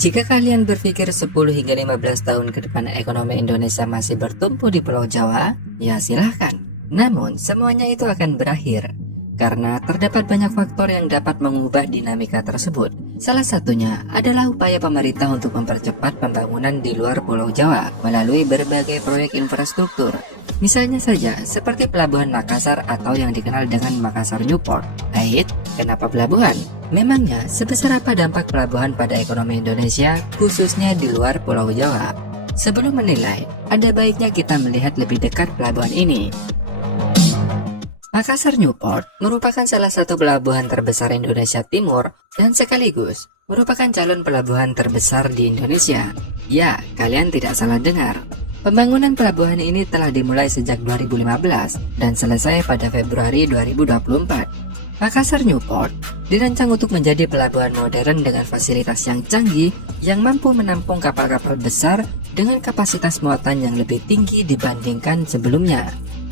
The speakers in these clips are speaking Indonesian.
Jika kalian berpikir 10 hingga 15 tahun ke depan ekonomi Indonesia masih bertumpu di Pulau Jawa, ya silahkan. Namun, semuanya itu akan berakhir karena terdapat banyak faktor yang dapat mengubah dinamika tersebut. Salah satunya adalah upaya pemerintah untuk mempercepat pembangunan di luar Pulau Jawa melalui berbagai proyek infrastruktur. Misalnya saja seperti Pelabuhan Makassar atau yang dikenal dengan Makassar Newport. Ait, kenapa pelabuhan? Memangnya sebesar apa dampak pelabuhan pada ekonomi Indonesia, khususnya di luar Pulau Jawa? Sebelum menilai, ada baiknya kita melihat lebih dekat pelabuhan ini. Makassar Newport merupakan salah satu pelabuhan terbesar Indonesia Timur dan sekaligus merupakan calon pelabuhan terbesar di Indonesia. Ya, kalian tidak salah dengar. Pembangunan pelabuhan ini telah dimulai sejak 2015 dan selesai pada Februari 2024. Makassar Newport dirancang untuk menjadi pelabuhan modern dengan fasilitas yang canggih yang mampu menampung kapal-kapal besar dengan kapasitas muatan yang lebih tinggi dibandingkan sebelumnya.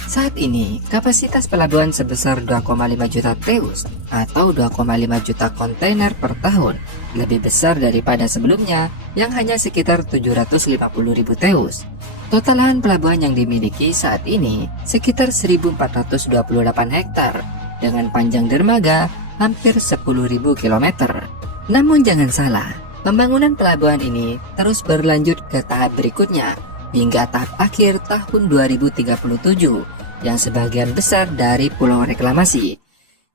Saat ini, kapasitas pelabuhan sebesar 2,5 juta TEUs atau 2,5 juta kontainer per tahun, lebih besar daripada sebelumnya yang hanya sekitar 750.000 TEUs. Total lahan pelabuhan yang dimiliki saat ini sekitar 1.428 hektar dengan panjang dermaga hampir 10.000 km. Namun jangan salah, pembangunan pelabuhan ini terus berlanjut ke tahap berikutnya hingga tahap akhir tahun 2037 yang sebagian besar dari pulau reklamasi.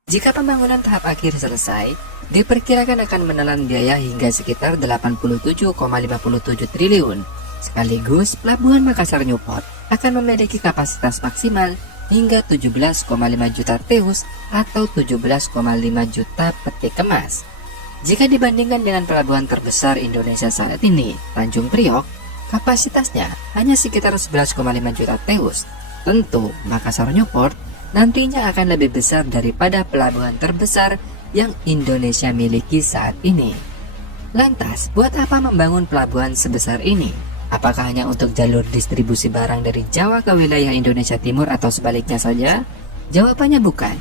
Jika pembangunan tahap akhir selesai, diperkirakan akan menelan biaya hingga sekitar 87,57 triliun. Sekaligus, Pelabuhan Makassar Newport akan memiliki kapasitas maksimal hingga 17,5 juta TEUs atau 17,5 juta peti kemas. Jika dibandingkan dengan pelabuhan terbesar Indonesia saat ini, Tanjung Priok, kapasitasnya hanya sekitar 11,5 juta TEUs. Tentu, Makassar Newport nantinya akan lebih besar daripada pelabuhan terbesar yang Indonesia miliki saat ini. Lantas, buat apa membangun pelabuhan sebesar ini? Apakah hanya untuk jalur distribusi barang dari Jawa ke wilayah Indonesia Timur atau sebaliknya saja? Jawabannya bukan.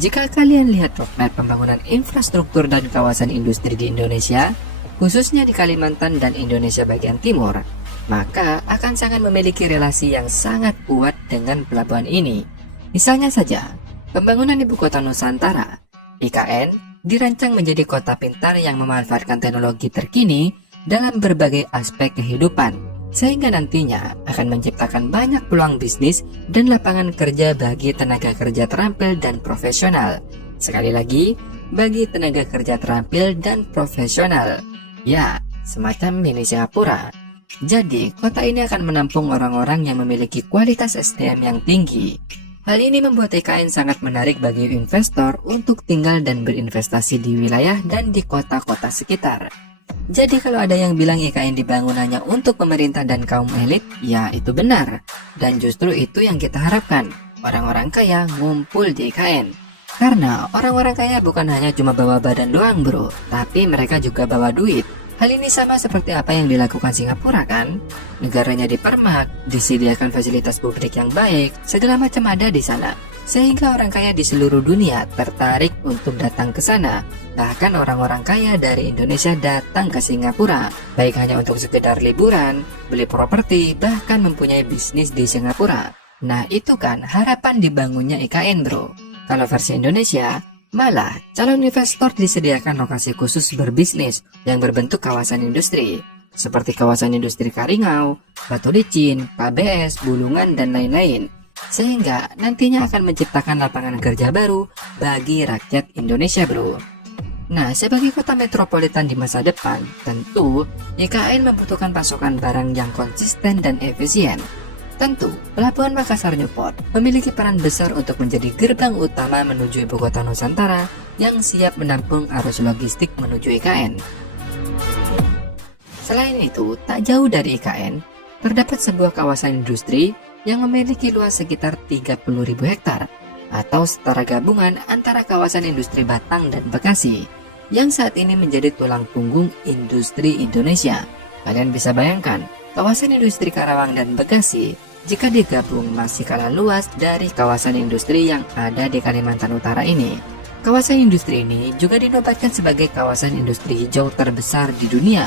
Jika kalian lihat roadmap pembangunan infrastruktur dan kawasan industri di Indonesia, khususnya di Kalimantan dan Indonesia bagian timur, maka akan sangat memiliki relasi yang sangat kuat dengan pelabuhan ini. Misalnya saja, pembangunan Ibu Kota Nusantara, IKN, dirancang menjadi kota pintar yang memanfaatkan teknologi terkini dalam berbagai aspek kehidupan, sehingga nantinya akan menciptakan banyak peluang bisnis dan lapangan kerja bagi tenaga kerja terampil dan profesional. Sekali lagi, bagi tenaga kerja terampil dan profesional. Ya, semacam mini Singapura. Jadi, kota ini akan menampung orang-orang yang memiliki kualitas SDM yang tinggi. Hal ini membuat IKN sangat menarik bagi investor untuk tinggal dan berinvestasi di wilayah dan di kota-kota sekitar. Jadi kalau ada yang bilang IKN dibangun hanya untuk pemerintah dan kaum elit, ya itu benar. Dan justru itu yang kita harapkan, orang-orang kaya ngumpul di IKN. Karena orang-orang kaya bukan hanya cuma bawa badan doang bro, tapi mereka juga bawa duit. Hal ini sama seperti apa yang dilakukan Singapura kan? Negaranya dipermak, disediakan fasilitas publik yang baik, segala macam ada di sana. Sehingga orang kaya di seluruh dunia tertarik untuk datang ke sana. Bahkan orang-orang kaya dari Indonesia datang ke Singapura, baik hanya untuk sekedar liburan, beli properti, bahkan mempunyai bisnis di Singapura. Nah itu kan harapan dibangunnya IKN bro. Kalau versi Indonesia, malah calon investor disediakan lokasi khusus berbisnis yang berbentuk kawasan industri, seperti kawasan industri Karingau, Batu Licin, KBS, Bulungan, dan lain-lain. Sehingga nantinya akan menciptakan lapangan kerja baru bagi rakyat Indonesia bro. Nah, sebagai kota metropolitan di masa depan, tentu IKN membutuhkan pasokan barang yang konsisten dan efisien. Tentu, Pelabuhan Makassar Newport memiliki peran besar untuk menjadi gerbang utama menuju Ibu Kota Nusantara yang siap menampung arus logistik menuju IKN. Selain itu, tak jauh dari IKN, terdapat sebuah kawasan industri yang memiliki luas sekitar 30.000 hektar atau setara gabungan antara kawasan industri Batang dan Bekasi yang saat ini menjadi tulang punggung industri Indonesia. Kalian bisa bayangkan, kawasan industri Karawang dan Bekasi jika digabung masih kalah luas dari kawasan industri yang ada di Kalimantan Utara ini. Kawasan industri ini juga dinobatkan sebagai kawasan industri hijau terbesar di dunia.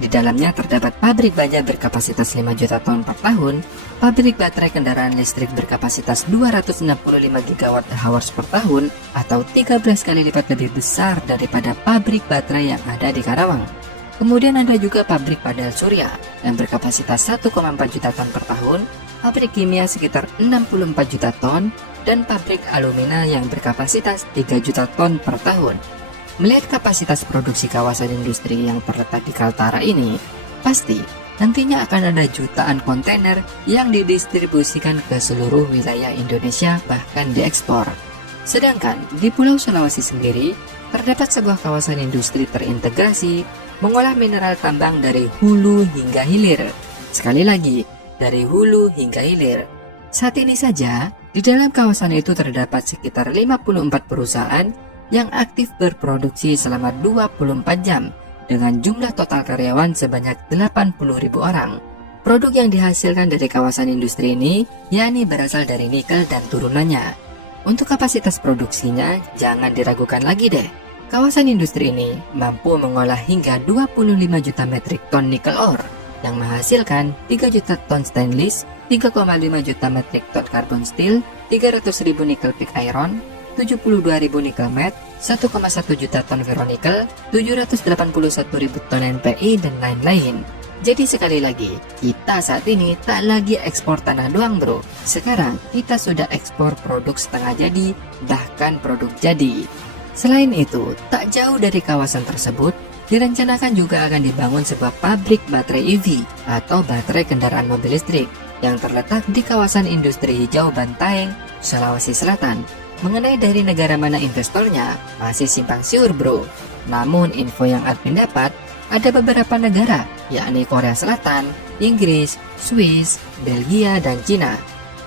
Di dalamnya terdapat pabrik baja berkapasitas 5 juta ton per tahun, pabrik baterai kendaraan listrik berkapasitas 265 gigawatt hours per tahun, atau 13 kali lipat lebih besar daripada pabrik baterai yang ada di Karawang. Kemudian ada juga pabrik panel surya yang berkapasitas 1,4 juta ton per tahun, pabrik kimia sekitar 64 juta ton, dan pabrik alumina yang berkapasitas 3 juta ton per tahun. Melihat kapasitas produksi kawasan industri yang terletak di Kaltara ini, pasti nantinya akan ada jutaan kontainer yang didistribusikan ke seluruh wilayah Indonesia, bahkan diekspor. Sedangkan di Pulau Sulawesi sendiri, terdapat sebuah kawasan industri terintegrasi mengolah mineral tambang dari hulu hingga hilir. Sekali lagi, dari hulu hingga hilir. Saat ini saja, di dalam kawasan itu terdapat sekitar 54 perusahaan yang aktif berproduksi selama 24 jam dengan jumlah total karyawan sebanyak 80.000 orang. Produk yang dihasilkan dari kawasan industri ini yakni berasal dari nikel dan turunannya. Untuk kapasitas produksinya jangan diragukan lagi deh. Kawasan industri ini mampu mengolah hingga 25 juta metrik ton nikel ore yang menghasilkan 3 juta ton stainless, 3,5 juta metrik ton carbon steel, 300.000 nikel pig iron, 72.000 nikel matte, 1,1 juta ton ferronikel, 781.000 ton NPI, dan lain-lain. Jadi sekali lagi, kita saat ini tak lagi ekspor tanah doang bro. Sekarang kita sudah ekspor produk setengah jadi, bahkan produk jadi. Selain itu, tak jauh dari kawasan tersebut, direncanakan juga akan dibangun sebuah pabrik baterai EV atau baterai kendaraan mobil listrik yang terletak di kawasan industri hijau Bantaeng, Sulawesi Selatan. Mengenai dari negara mana investornya, masih simpang siur bro. Namun info yang admin dapat, ada beberapa negara, yakni Korea Selatan, Inggris, Swiss, Belgia, dan Cina.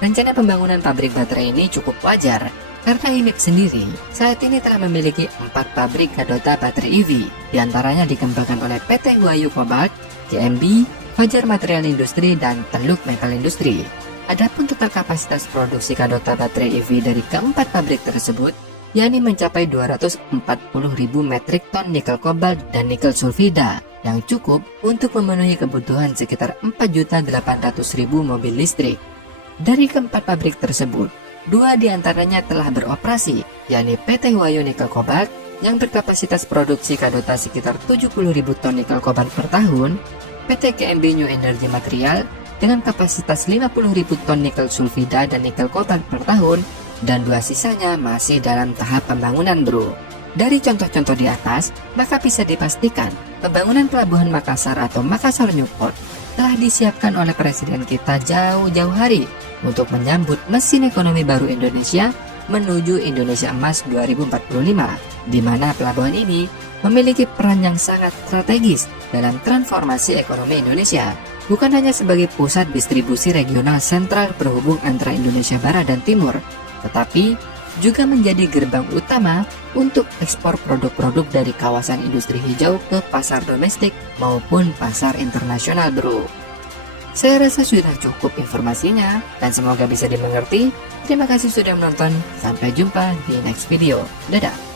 Rencana pembangunan pabrik baterai ini cukup wajar, karena IMIP sendiri saat ini telah memiliki 4 pabrik kadota baterai EV, diantaranya dikembangkan oleh PT Huayu Cobalt, GMB, Fajar Material Industri, dan Teluk Metal Industri. Adapun total kapasitas produksi kadota baterai EV dari keempat pabrik tersebut yakni mencapai 240.000 metrik ton nikel kobalt dan nikel sulfida yang cukup untuk memenuhi kebutuhan sekitar 4.800.000 mobil listrik. Dari keempat pabrik tersebut, 2 diantaranya telah beroperasi, yakni PT Huayu Nikel Cobalt yang berkapasitas produksi kadota sekitar 70.000 ton nikel kobalt per tahun, PT GMB New Energy Material dengan kapasitas 50.000 ton nikel sulfida dan nikel kobalt per tahun, dan 2 sisanya masih dalam tahap pembangunan bro. Dari contoh-contoh di atas, maka bisa dipastikan pembangunan pelabuhan Makassar atau Makassar Newport telah disiapkan oleh Presiden kita jauh-jauh hari untuk menyambut mesin ekonomi baru Indonesia menuju Indonesia Emas 2045, di mana pelabuhan ini memiliki peran yang sangat strategis dalam transformasi ekonomi Indonesia. Bukan hanya sebagai pusat distribusi regional sentral berhubung antara Indonesia Barat dan Timur, tetapi juga menjadi gerbang utama untuk ekspor produk-produk dari kawasan industri hijau ke pasar domestik maupun pasar internasional bro. Saya rasa sudah cukup informasinya dan semoga bisa dimengerti. Terima kasih sudah menonton, sampai jumpa di next video. Dadah.